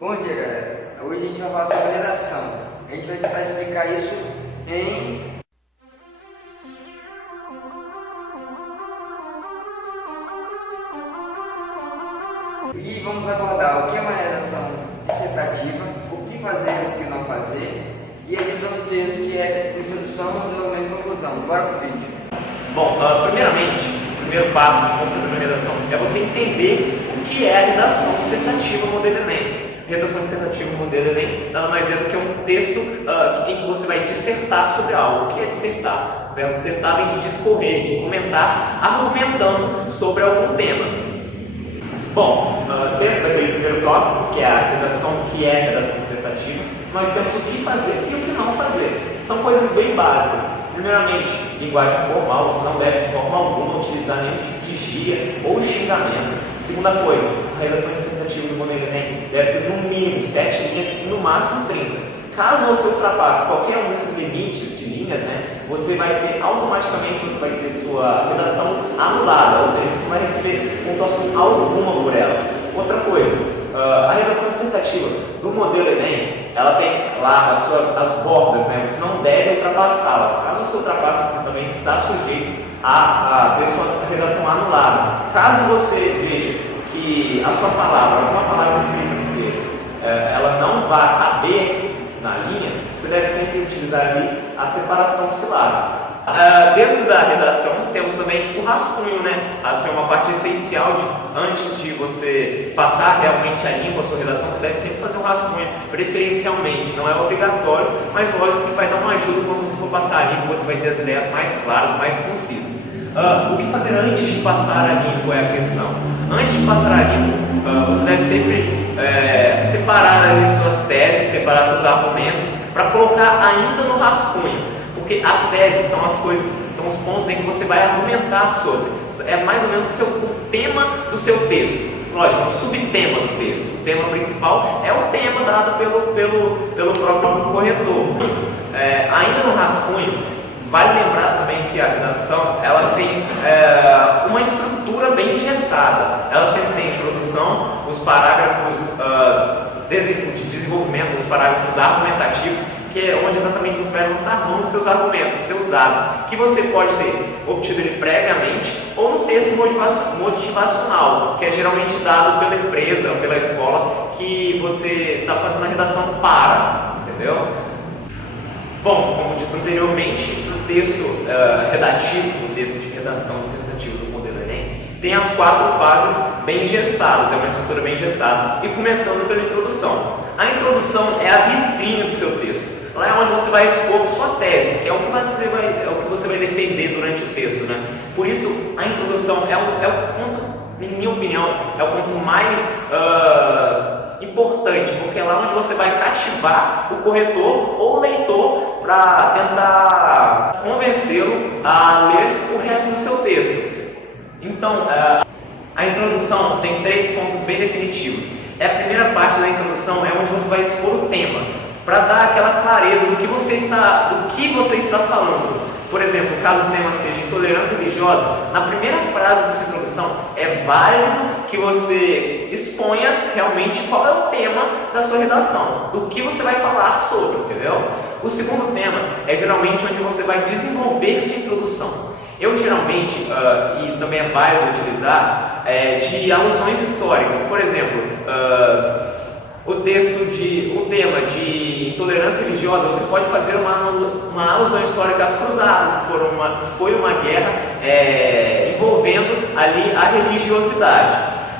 Bom dia, galera. Hoje a gente vai falar sobre redação. A gente vai tentar explicar isso em... E vamos abordar o que é uma redação dissertativa, o que fazer e o que não fazer, e a divisão do texto, que é introdução, desenvolvimento e conclusão. Bora pro vídeo. Bom, primeiramente, o primeiro passo de como fazer uma redação é você entender o que é a redação dissertativa modelo Enem. Redação dissertativa modelo Enem nada mais é do que um texto em que você vai dissertar sobre algo. O que é dissertar? O verbo dissertar vem de discorrer, de comentar, argumentando sobre algum tema. Bom, dentro daquele primeiro tópico, que é a redação dissertativa, nós temos o que fazer e o que não fazer. São coisas bem básicas. Primeiramente, linguagem formal, você não deve de forma alguma utilizar nenhum tipo de gíria ou xingamento. Segunda coisa, a redação dissertativa do modelo Enem deve ter no mínimo 7 linhas e no máximo 30. Caso você ultrapasse qualquer um desses limites de linhas, você vai ser automaticamente, você vai ter sua redação anulada, ou seja, você não vai receber pontuação alguma por ela. Outra coisa, a redação dissertativa do modelo Enem, ela tem lá as bordas, você não deve ultrapassá-las. Caso você ultrapasse, você também está sujeito a ter sua redação anulada. Caso você veja que a sua palavra, alguma palavra escrita no texto, ela não vá caber na linha, você deve sempre utilizar ali a separação sílábica. Dentro da redação temos também o rascunho, Acho que é uma parte essencial antes de você passar realmente a limpo a sua redação, você deve sempre fazer um rascunho, preferencialmente, não é obrigatório, mas lógico que vai dar uma ajuda quando você for passar a limpo, você vai ter as ideias mais claras, mais concisas. O que fazer antes de passar a limpo é a questão. Antes de passar a limpo, você deve sempre separar ali suas teses, separar seus argumentos, para colocar ainda no rascunho. Porque as teses são as coisas, são os pontos em que você vai argumentar sobre. É mais ou menos o tema do seu texto. Lógico, um subtema do texto. O tema principal é o tema dado pelo próprio corretor. Ainda no rascunho, vale lembrar também que a redação ela tem uma estrutura bem engessada. Ela sempre tem introdução, os parágrafos de desenvolvimento, os parágrafos argumentativos, que é onde exatamente você vai lançar mão dos seus argumentos, dos seus dados, que você pode ter obtido ele previamente ou no texto motivacional, que é geralmente dado pela empresa ou pela escola que você está fazendo a redação para, entendeu? Bom, como dito anteriormente, no texto redativo, no texto de redação dissertativa do modelo Enem, tem as 4 fases bem engessadas, é uma estrutura bem engessada, e começando pela introdução. A introdução é a vitrine do seu texto. Lá é onde você vai expor sua tese, que é o que você vai defender durante o texto, Por isso, a introdução é o ponto, em minha opinião, é o ponto mais importante, porque é lá onde você vai cativar o corretor ou o leitor para tentar convencê-lo a ler o resto do seu texto. Então, a introdução tem 3 pontos bem definitivos. A primeira parte da introdução é onde você vai expor o tema, para dar aquela clareza do que você está falando. Por exemplo, caso o tema seja intolerância religiosa, na primeira frase da sua introdução é válido que você exponha realmente qual é o tema da sua redação, do que você vai falar sobre, entendeu? O segundo tema é geralmente onde você vai desenvolver sua introdução. Eu geralmente, e também é válido utilizar, de alusões históricas. Por exemplo, o tema de intolerância religiosa, você pode fazer uma alusão histórica às cruzadas, que foi uma guerra envolvendo ali a religiosidade.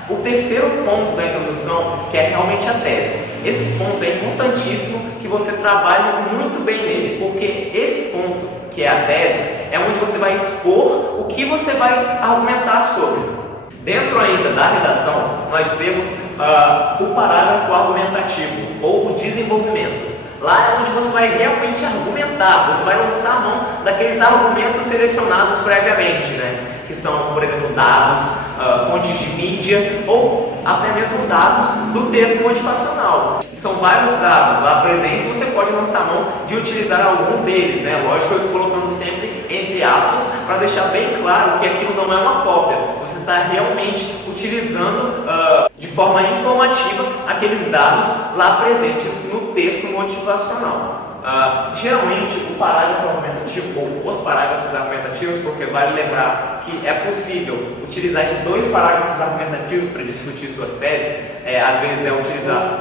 O terceiro ponto da introdução, que é realmente a tese. Esse ponto é importantíssimo que você trabalhe muito bem nele, porque esse ponto, que é a tese, é onde você vai expor o que você vai argumentar sobre. Dentro ainda da redação, nós temos o parágrafo argumentativo, ou o desenvolvimento. Lá é onde você vai realmente argumentar, você vai lançar a mão daqueles argumentos selecionados previamente, que são, por exemplo, dados, fontes de mídia, ou até mesmo dados do texto motivacional. São vários dados lá presentes, você pode lançar mão de utilizar algum deles, né? Lógico, eu colocando sempre entre aspas, para deixar bem claro que aquilo não é uma cópia. Você está realmente utilizando de forma informativa aqueles dados lá presentes no texto motivacional. Geralmente o parágrafo argumentativo ou os parágrafos argumentativos, porque vale lembrar que é possível utilizar de 2 parágrafos argumentativos para discutir suas teses. Às vezes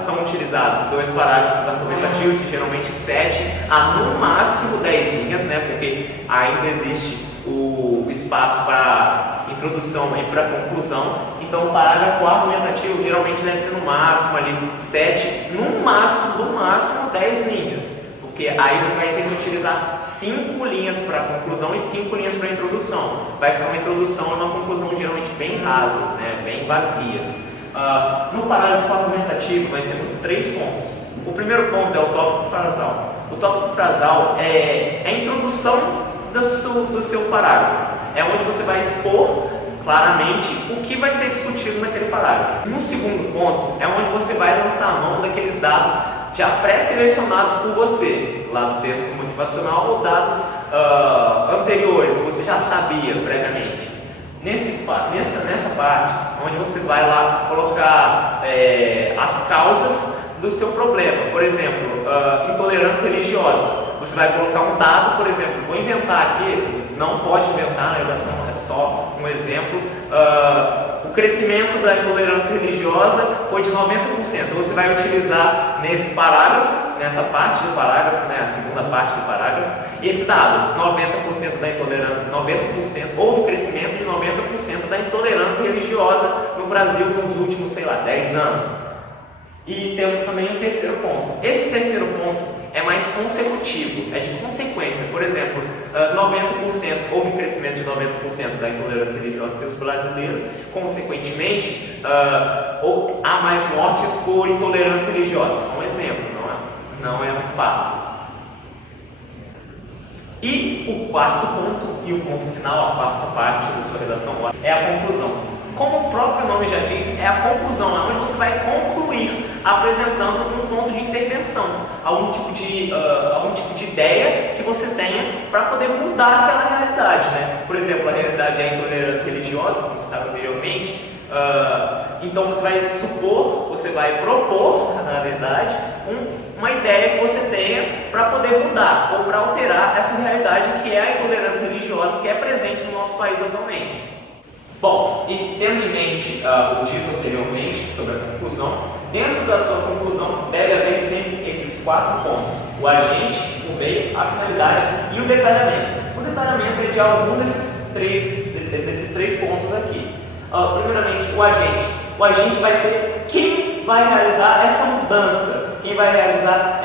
são utilizados 2 parágrafos argumentativos de geralmente 7 a no máximo 10 linhas, né, porque ainda existe o espaço para introdução e para conclusão. Então o parágrafo argumentativo geralmente deve ter no máximo ali 7, no máximo 10 linhas. Porque aí você vai ter que utilizar 5 linhas para a conclusão e 5 linhas para a introdução. Vai ficar uma introdução e uma conclusão geralmente bem rasas, né? Bem vazias. No parágrafo argumentativo nós temos 3 pontos. O primeiro ponto é o tópico frasal. O tópico frasal é a introdução do seu parágrafo. É onde você vai expor claramente o que vai ser discutido naquele parágrafo. No segundo ponto é onde você vai lançar a mão daqueles dados já pré-selecionados por você, lá do texto motivacional, ou dados anteriores que você já sabia previamente. Nessa parte, onde você vai lá colocar as causas do seu problema. Por exemplo, intolerância religiosa. Você vai colocar um dado, por exemplo, vou inventar aqui, não pode inventar, na redação é só um exemplo. O crescimento da intolerância religiosa foi de 90%. Você vai utilizar nesse parágrafo, nessa parte do parágrafo, né, a segunda parte do parágrafo, esse dado, 90% da intolerância, houve crescimento de 90% da intolerância religiosa no Brasil nos últimos, 10 anos. E temos também um terceiro ponto. Esse terceiro ponto é mais consecutivo, é de consequência. Por exemplo, 90%, houve crescimento de 90% da intolerância religiosa pelos brasileiros, consequentemente, há mais mortes por intolerância religiosa. Só um exemplo, não é um fato. E o quarto ponto, e o ponto final, a quarta parte da sua redação, é a conclusão. Como o próprio nome já diz, é a conclusão, é onde você vai concluir apresentando um ponto de intervenção, algum tipo de ideia que você tenha para poder mudar aquela realidade, né? Por exemplo, a realidade é a intolerância religiosa, como estava anteriormente. Então você vai propor, na verdade, uma ideia que você tenha para poder mudar ou para alterar essa realidade que é a intolerância religiosa que é presente no nosso país atualmente. Bom, e tendo em mente o dito anteriormente sobre a conclusão, dentro da sua conclusão deve haver sempre esses 4 pontos: o agente, o meio, a finalidade e o detalhamento. O detalhamento é de algum desses três pontos aqui. Primeiramente, o agente. O agente vai ser quem vai realizar essa mudança, quem vai realizar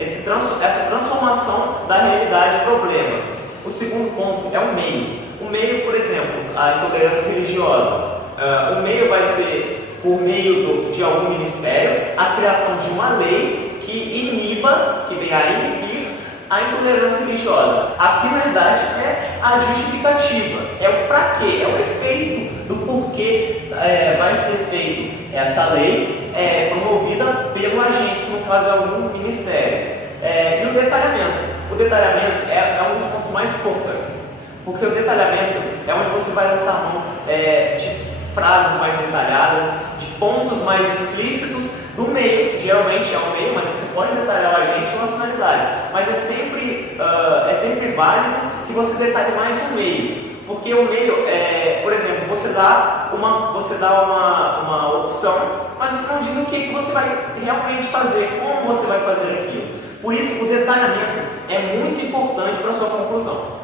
essa transformação da realidade problema. O segundo ponto é o meio. O meio, por exemplo, a intolerância religiosa. O meio vai ser por meio de algum ministério, a criação de uma lei que venha a inibir a intolerância religiosa. A finalidade é a justificativa, é o para quê, é o efeito do porquê vai ser feita essa lei promovida pelo agente, que no caso é algum ministério. E o detalhamento. O detalhamento é um dos pontos mais importantes, porque o detalhamento é onde você vai lançar mão de frases mais detalhadas, de pontos mais explícitos do meio. Geralmente é o meio, mas você pode detalhar o agente ou a finalidade. Mas é sempre válido que você detalhe mais o meio, porque o meio, por exemplo, você dá uma opção, mas você não diz o que você vai realmente fazer, como você vai fazer aquilo. Por isso, o detalhamento é muito importante para a sua conclusão.